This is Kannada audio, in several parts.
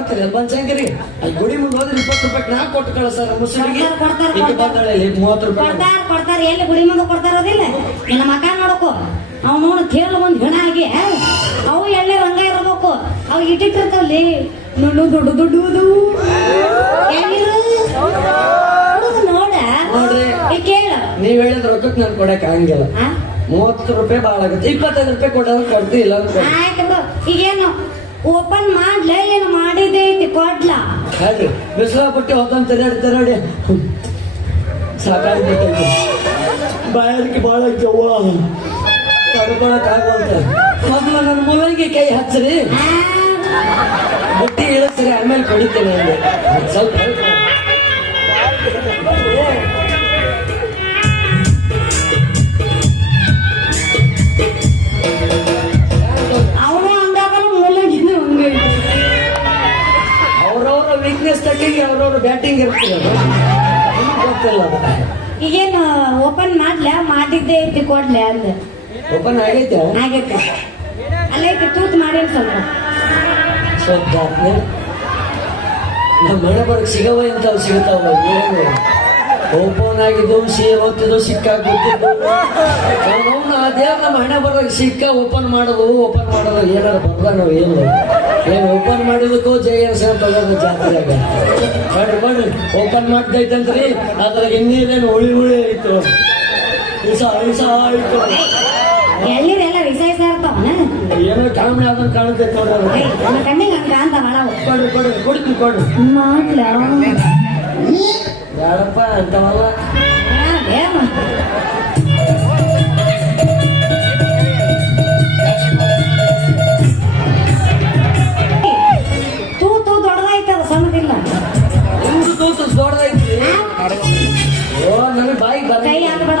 ಅಲ್ಲಿ ಗುಡಿ ಮುಂದೆ ಹೋದ್ರೆ ಇಪ್ಪತ್ತು ರೂಪಾಯಿ ನಾ ಕೊಟ್ಟು ಕಳಿಸ್ತಾರ ಸರ್ ಕೊಡ್ತಾರ, ಬಂದಾಳೆ ಇಲ್ಲಿ ಮೂವತ್ತು ರೂಪಾಯಿ. ಕೊಡ್ತಾರ ಕೊಡ್ತಾರ ಎಲ್ಲಿ ಗುಡಿ ಮುಂದೆ ಕೊಡ್ತಾರೋದಿಲ್ಲ ನಿನ್ನ ಮಕ ನೋಡಕು. ಅವ್ ನೋಡು ಕೇಳ ಒಂದ್ ಹೆಣ ಆಗಿ ಅವು ಎಳ್ಳೆ ರಂಗ ಇರಬೇಕು. ಅವ್ ಇಟ್ಟಿಟ್ಟಿರ್ತಾವಲ್ಲಿ. ನುಣ್ಣು ದುಡ್ಡು ದುಡ್ಡುವುದು ನೋಡ. ಕೇಳ. ನೀವ್ ಹೇಳಿದ ರೊಕ್ಕಕ್ಕೆ ನಾನು ಕೊಡಕ್ ಆಗಂಗಿಲ್ಲ? ಮೂವತ್ತು ರೂಪಾಯಿ ಭಾಳ ಆಗುತ್ತೆ. ಇಪ್ಪತ್ತೈದು ರೂಪಾಯಿ ಕೊಡೋದು ಕೊಡ್ತಿ ಇಲ್ಲ. ಆಯ್ತು ಬಿಡು ಈಗೇನು ಓಪನ್ ಮಾಡ್ಲ ಏನು ಮಾಡಿದೆ ಐತಿ ಕೊಡ್ಲ? ಹೇಳ್ರಿ ಬಿಸಿಲ ಓಪನ್ ತಿರುಗಾಡಿ ನೋಡಿ ಸಾಕಾಗ್ಬಿಟ್ಟೈತಿ ಬಾಯಾರಿಕೆ ಭಾಳ ಐತವ್ವ ತಡ್ಕೊಳಕ್ ಆಗವಂತ ಮೊದಲು ನನ್ನ ಮೂಲಂಗಿ ಕೈ ಹಚ್ಚ್ರಿ. ಬಟ್ಟಿ ಇಳಿಸ್ರಿ ಆಮೇಲೆ ಕೊಡಿತೇನೆ ಅದ್. ಸ್ವಲ್ಪ ಅವ್ರವ್ರ ವೀಕ್ನೆಸ್ ತಕ್ಕಿಗೆ ಅವ್ರವ್ರ ಬ್ಯಾಟಿಂಗ್. ನಿಮ್ಗ್ ಗೊತ್ತಿಲ್ಲ ಈಗೇನು ಓಪನ್ ಮಾಡ್ಲ? ಮಾಡಿದ್ದೆ ಐತಿ ಕೊಡ್ಲೆ ಅಂದ. ಓಪನ್ ಆಗೈತೆ ಆಗೈತೆ. ಅಲ್ಲೈತಿ ತೂತ್ ಮಾಡೇನ್ ಸ್ವಲ್ಪ. ಸ್ವಲ್ಪ ನಮ್ಮ ಮನೆ ಬರಕ್ ಸಿಗವ ಇಂಥವು ಸಿಗ್ತಾವ ಏನು? ಓಪನ್ ಆಗಿದ್ದು ಸಿ ಓದ್ತಿದ್ದು ಸಿಕ್ಕಾಗ ಅದೇ ನಮ್ಮ ಹಣೆ ಬರೋಕೆ ಸಿಕ್ಕ ಓಪನ್ ಮಾಡೋದು ಓಪನ್ ಮಾಡೋದು ಏನಾರ ಬರ್ದ ನಾವು ಏನು? ಏನು ಓಪನ್ ಮಾಡಿದಕ್ಕೂ ಜಯ ಸರ್ ತಗೋದು ಜಾತ್ರೆಯಾಗ ಮಾಡ್ರಿ ಮಾಡ್ರಿ ಓಪನ್ ಮಾಡ್ತೈತಂತ್ರಿ ಅದ್ರಾಗ ಇನ್ನೇನೇನು ಹುಳಿ ಹುಳಿ ಆಯ್ತು. ವಿಷ ವಿಷ ಆಯ್ತು ಎಲ್ಲಿರೆಲ್ಲ ಇರ್ತಾವನ ಏನೋ ಕಾಮಣಿ ಆದಂಗೆ ಕಾಣುತ್ತೆ ನೋಡ್ರಿ. ನನ್ನ ಕಣ್ಣಿಗೆ ಹಂಗ ಅಂತ ಮಾಡವು ಕೊಡ್ರಿ ಕೊಡ್ರಿ ಮಾಡ್ಲ ಬೇಡಪ್ಪ ಅಂತವಲ್ಲ? ಓ ನನಗೆ ಬಾಯಿ ಕೈ ಆಗ್ಬೇಡ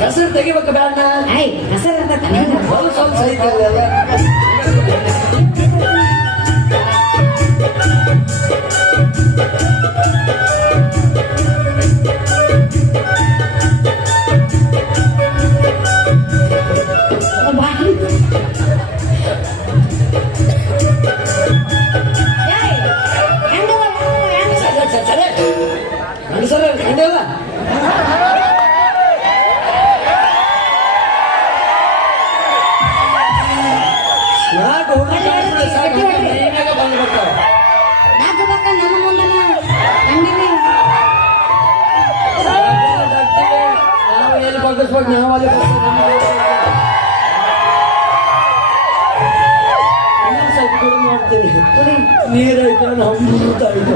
ಕಸರು ತೆಗಿಬೇಕು ಬೇಡ ಐ ಹೆಸರು ಇರ್ತೈತ ಸ್ವಲ್ಪ ಸ್ವಲ್ಪ ಸಹಿತ ಅಲ್ಲ ನಾಲ್ಕು ಹುಡುಗ ಬಂದ್ಬಿಡ್ತಾವ ನಾಲ್ಕು ಪಕ್ಕ ಮುಂದೆ ನಾವು ಎಲ್ಲಿ ಬಗ್ಗಿಸ್ಬೇಕು ನಾವು ಅಲ್ಲಿ ಸ್ವಲ್ಪ ಮಾಡ್ತೀವಿ ಕುಡಿ. ನೀರೈತೆ ಅಮೃತ ಆಯ್ತು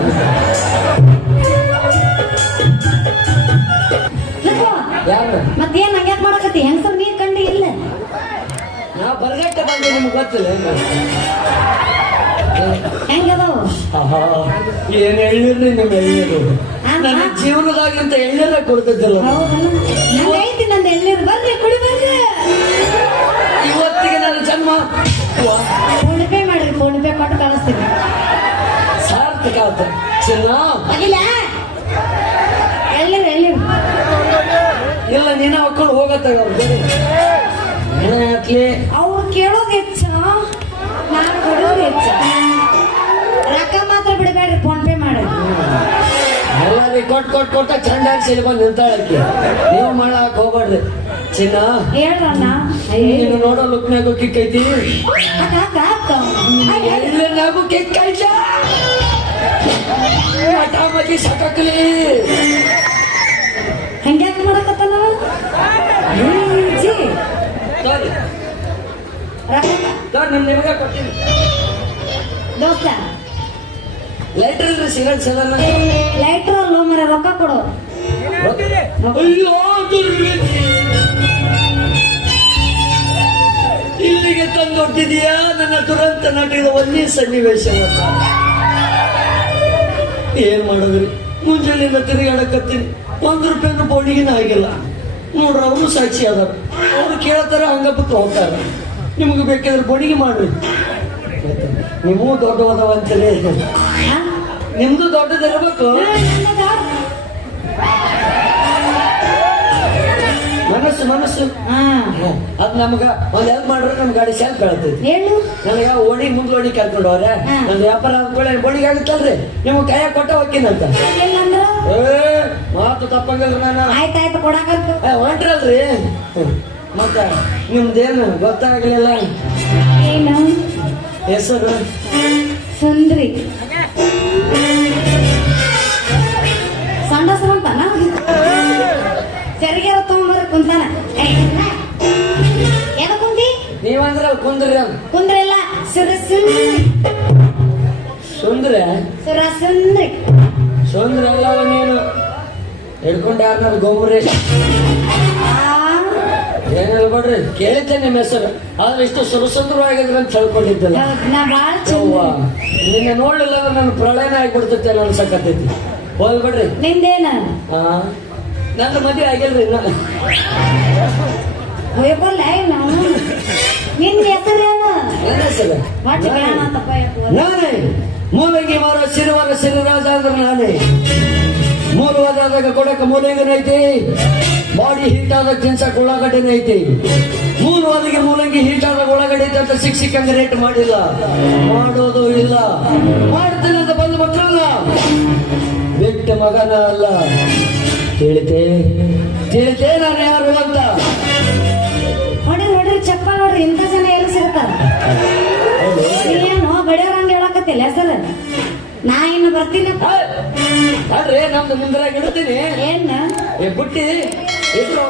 ಲಕ್ಕೋ, ಯಾರು ಮತ್ತೇನ್ ಹಂಗ್ಯಾಕ್ ಮಾಡಕತ್ತಿ? ಹೆಂಗಸರ್ ನೀರ್ ಕಂಡಿ ಇಲ್ಲ? ನಾವು ಬರಗಟ್ಟ ಬಂದು ನಿಮ್ಗೆ ಗೊತ್ತಿಲ್ಲ ಏನು? ಹೆಂಗದಾವು? ಆಹಾ, ಏನ್ ಎಳ್ನೀರ್ರಿ ನಿಮ್ಮ ಎಳ್ನೀರು ನನ್ನ ಜೀವನದಾಗಿಂತ ಎಳ್ನೀರ ಕೊಡ್ತಿದ್ದಿಲ್ಲ ಐತಿ ನನ್ನ ಬರ್ರಿ ಕುಡಿ ಬರ್ರಿ. ಇವತ್ತಿಗೆ ನನ್ನ ಜನ್ಮ. ಫೋನ್ ಪೇ ಮಾಡ್ರಿ ಫೋನ್ ಪೇ ಕೊಟ್ಟು ಕಳಿಸ್ತೀನಿ. ಸಾರ್ಥಕ ಆತ. ಚಿನ್ನ. ಅದಿಲ್ಲ. ಎಳ್ಳೀರು ಇಲ್ಲ ನೀನ ಹಾಕೊಂಡು ಹೋಗತ್ತಾಗ ಹಾಕ್ಲಿ ಅವ್ರು ಕೇಳೋದು ಹೆಚ್ಚ? ನಾನು ಕೊಡೋದು ಹೆಚ್ಚ? ರೊಕ್ಕ ಮಾತ್ರ ಬಿಡಬೇಡ್ರಿ ಫೋನ್ ಪೇ ಮಾಡಿ ಎಲ್ಲಾರಿ ಕೊಟ್ಟು ಕೊಟ್ಟು ಕೊಟ್ಟ ಚಂದಾಗಿ ಸಿಲ್ಕೊಂಡು ನಿಂತಾಳಕ್ಕೆ ನೀವು ಮಾಡಕ್ ಹೋಗ್ಬಾರ್ದು ಚಿನ್ನ ಹೇಳ್ರಣ್ಣ. ನೀನು ನೋಡೋ ಲುಕ್ನಾಗೂ ಕಿಕ್ ಐತಿ ಎಲ್ಲಿನಾಗೂ ಕಿಕ್ ಐತ ಮಠ ಮಗಿ ಸಕಕ್ಲಿ ಹಂಗ್ಯಾಕ್ ಮಾಡಕತ್ತಲ್ಲ ಜಿ ಸರಿ ರೊಕ್ಕ ಸರ್ ನಿಮ್ ನಿಮಗೆ ಕೊಡ್ತೀನಿ. ದೋಸ್ತ. ಲೈಟರ್ ಇಲ್ರಿ ಸಿಗರೇಟ್ ಸದನ ಲೈಟ್ರ್ ಅಲ್ಲೋ ಮರ ರೊಕ್ಕ ಕೊಡು. ಅಯ್ಯೋ ದುರ್ವಿಧಿ ಇಲ್ಲಿಗೆ ತಂದೊಡ್ಡಿದೀಯಾ ನನ್ನ ದುರಂತ ನಟಿದ ಒಂದೇ ಸನ್ನಿವೇಶ ಏನ್ ಮಾಡಿದ್ರಿ? ಮುಂಜಾನೆಯಿಂದ ತಿರುಗಾಡಕತ್ತೀನಿ. ಒಂದ್ ರೂಪಾಯಿನ ಬೋಡಿಗಿನ ಆಗಿಲ್ಲ. ನೋಡ್ರಿ ಅವರು ಸಾಕ್ಷಿ ಅದಾರ ಅವ್ರು ಕೇಳ್ತಾರ ಹಂಗ ಬಿಟ್ಟು ಹೋಗ್ತಾರ. ನಿಮ್ಗೆ ಬೇಕಾದ್ರೆ ಬಡಿಗೆ ಮಾಡ್ರಿ ನಿಮಗೂ ದೊಡ್ಡವದವ ಅಂತಲೇ? ನಿಮ್ದು ದೊಡ್ಡದಿರ್ಬೇಕು? ಮನಸ್ಸು ಮನಸ್ಸು. ಅದ್ ನಮ್ಗ ಒಂದ್ ಹೆಲ್ಪ್ ಮಾಡ್ರೆ ನಮ್ ಗಾಡಿ ಸೇಲ್ ಕಳತೈತಿ. ನನಗ ಓಡಿ ಮುಂದ್ ಓಣಿ ಕರ್ಕೊಂಡವ್ರೆ ಹೋದ್ರೆ ಹಾ. ನನ್ ವ್ಯಾಪಾರ ಅಂದ್ಕೊಳ್ಳಿ ಬೋಣಿಗೆ ಆಗುತ್ತಲ್ರಿ? ನಿಮ್ಗೆ ಕೈಯಾಗ ಕೊಟ್ಟ ಹೋಗ್ತೀನಂತ ಮಾತು ತಪ್ಪಂಗಿಲ್ರಿ ನಾನು. ಆಯ್ತಾಯ್ತು ಕೊಡಾಕಂತ ಹೊಂಟ್ರಲ್ರಿ. ಮತ್ತ ನಿಮ್ದೇನು ಗೊತ್ತಾಗ್ಲಿಲ್ಲ? ಏನು? ಹೆಸರು? ಸುಂದ್ರಿ. ಸಂಡ ಅಂತಾನ? ಸರಿಗೆ ತಗೊಂಬರ ಕುಂತಾನ ಯಾಕ ಕುಂತಿ ನೀವಂದ್ರ ಕುಂದ್ರಿ ಕುಂದ್ರಿಲ್ಲ. ಸುರ ಸುಂದ್ರಿ. ಸುಂದ್ರ? ಸುರ ಸುಂದ್ರಿ. ಸುಂದ್ರ ಅಲ್ಲವ ನೀನು. ಹಿಡ್ಕೊಂಡು ಯಾರನ್ನ ಗೊಬ್ಬರಿ ಆ, ಏನಿಲ್ಲ ಬಿಡ್ರಿ ಕೇಳಿದ್ದೆ ನಿಮ್ಮ ಹೆಸರು. ಆದ್ರೆ ಇಷ್ಟು ಸುರಸುಂದರವಾಗಿದ್ರೆ ಅಂತ ಚಂದ ನಿನ್ನೆ ನೋಡ್ಲಿಲ್ಲ ಅಂದ್ರೆ ನನ್ನ ಪ್ರಳಯನ ಆಗ್ಬಿಡ್ತೈತೆ ಅನ್ಸಕತ್ತೈತಿ. ಹೋದ್ ಬಿಡ್ರಿ ನಿಂದೇನ ನನ್ನ ಮದುವೆ ಆಗಿಲ್ರಿ ಇನ್ನ. ನಿನ್ನ ಹೆಸರೇನು? ನನ್ನ ಹೆಸರು. ನಾನೇ. ಮೂಲಂಗಿ ಮಾರ ಸಿರಿವಾರ ಸಿರಿರಾಜ ಅಂದ್ರೆ ನಾನೇ ಮೂರು ಆದಾಗ ಕೊಡಕ ಮೂಲಂಗಿನೈತಿ. ಬಾಡಿ ಹೀಟ್ ಆದಾಗ ತಿನ್ಸಕ್ ಉಳ್ಳಾಗಡ್ಡೆನ ಐತಿ ಮೂರು ವಾದಿಗೆ ಮೂಲಂಗಿ ಹೀಟ್ ಆದಾಗ ಉಳ್ಳಾಗಡ್ಡೆ ಐತಿ ಅಂತ ಸಿಕ್ ಸಿಕ್ಕಂಗೆ ರೇಟ್ ಮಾಡಿಲ್ಲ. ಮಾಡೋದು ಇಲ್ಲ. ಮಾಡ್ತೀನಿ ಅಂತ ಬಂದು ಮಕ್ಕಳಲ್ಲ ಬಿಟ್ಟ ಮಗನ ಅಲ್ಲ. ತಿಳಿತೆ ತಿಳಿತೆ ನಾನು ಯಾರು ಅಂತ. ಹೊಡ್ರಿ ಹೊಡ್ರಿ ಚಪ್ಪ ನೋಡ್ರಿ ಇಂಥ ಜನ ಎಲ್ಲಿ ಸಿಗ್ತಾರ? ಏನು ಬಡಿಯೋರಂಗೆ ಹಂಗ ಹೇಳಕತ್ತಿಲ್ಲ ಸರ್ ನಾ ಇನ್ನು ಬರ್ತೀನಿ ಅಲ್ರಿ ನಮ್ದು ಮುಂದ್ರಾಗ ಇಡ್ತೀನಿ. ಏನ್ ಬುಟ್ಟಿ ಇದ್ರು